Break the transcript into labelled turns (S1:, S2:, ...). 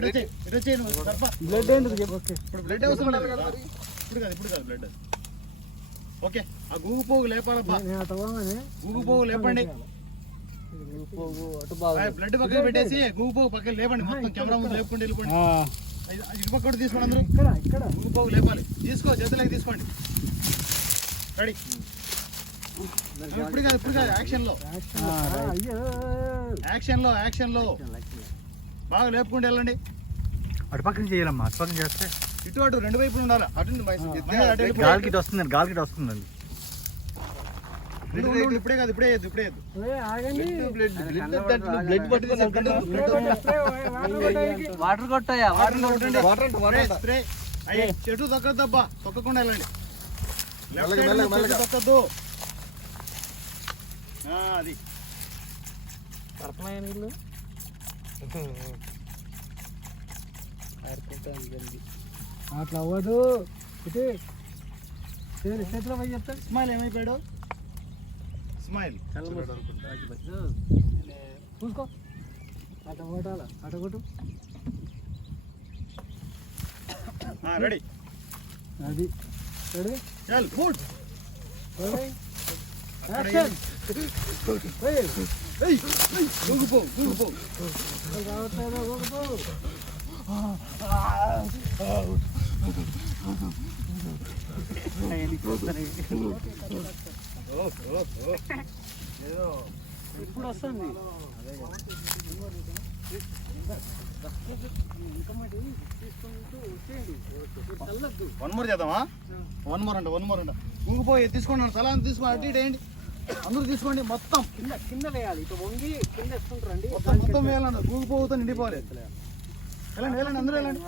S1: Blood
S2: ఇప్పుడు blood అవసరం లేదు కదా ఇప్పుడు కాదు ఇప్పుడు కాదు బ్లడ్ ఓకే ఆ గూగు పోగు లేపాలబ్బా. గూగు పోగు లేపండి. బ్లడ్ పక్కన పెట్టేసి గూగు పోగు పక్కన లేపండి. మొత్తం కెమెరా ముందు లేపుకుంటూ వెళ్ళిపోండి. ఇటు పక్క కూడా తీసుకోండి అందరూ.
S1: ఇక్కడ ఇక్కడ.
S2: గూగు పోగు లేపాలి. తీసుకో చేతులకి తీసుకోండి. రెడీ. ఇప్పుడు కాదు ఇప్పుడు కాదు యాక్షన్లో
S1: అయ్యో.
S2: యాక్షన్లో యాక్షన్లో బాగా లేపుకుంటూ వెళ్ళండి.
S3: అటు పక్కన చేయాలమ్మా అటు పక్కన చేస్తే.
S2: ఇటు అటు రెండు వైపులు ఉండాలి? అటు.
S3: గాలికి వస్తుందండి గాలికి వస్తుందండి.
S2: ఇప్పుడే కాదు ఇప్పుడే ఇప్పుడే బ్లడ్ పట్టుకుని
S1: వాటర్ కొట్టాయా?
S2: వాటర్ కొట్టండి. Spray spray. అయ్యి చెట్టు తొక్కద్దబ్బా. తొక్కకుండా వెళ్ళండి. తొక్కద్దు. అది.
S1: నీళ్ళు? అట్లా అవ్వదు ఇటు చేతులు చేతిలో పోయి చెప్తాను
S2: స్మైల్ ఏమైపోయాడు స్మైల్
S1: చూసుకో అట కొట్టాల అట కొట్టు
S2: రెడీ
S1: అది రెడీ
S2: చల్ మూడ్
S1: రెడీ
S2: అక్కడ
S1: యాక్షన్
S2: దూకుపో
S1: ఇప్పుడు వస్తుంది
S2: వన్ మోర్ చేద్దామా? వన్ మోర్ అంట వన్ మోర్ అంట. ఊగిపోయి తీసుకోండి సలాన్ తీసుకోండి అటు ఇటు వేయండి. అందరూ తీసుకోండి మొత్తం.
S1: కింద కింద వేయాలి. ఇటు వంగి కింద వేసుకుంటారండి.
S2: మొత్తం మొత్తం వేయాలండి ఊగిపోతే నిండిపోవాలి. వెళ్ళండి వెళ్ళండి అందరూ వెళ్ళండి.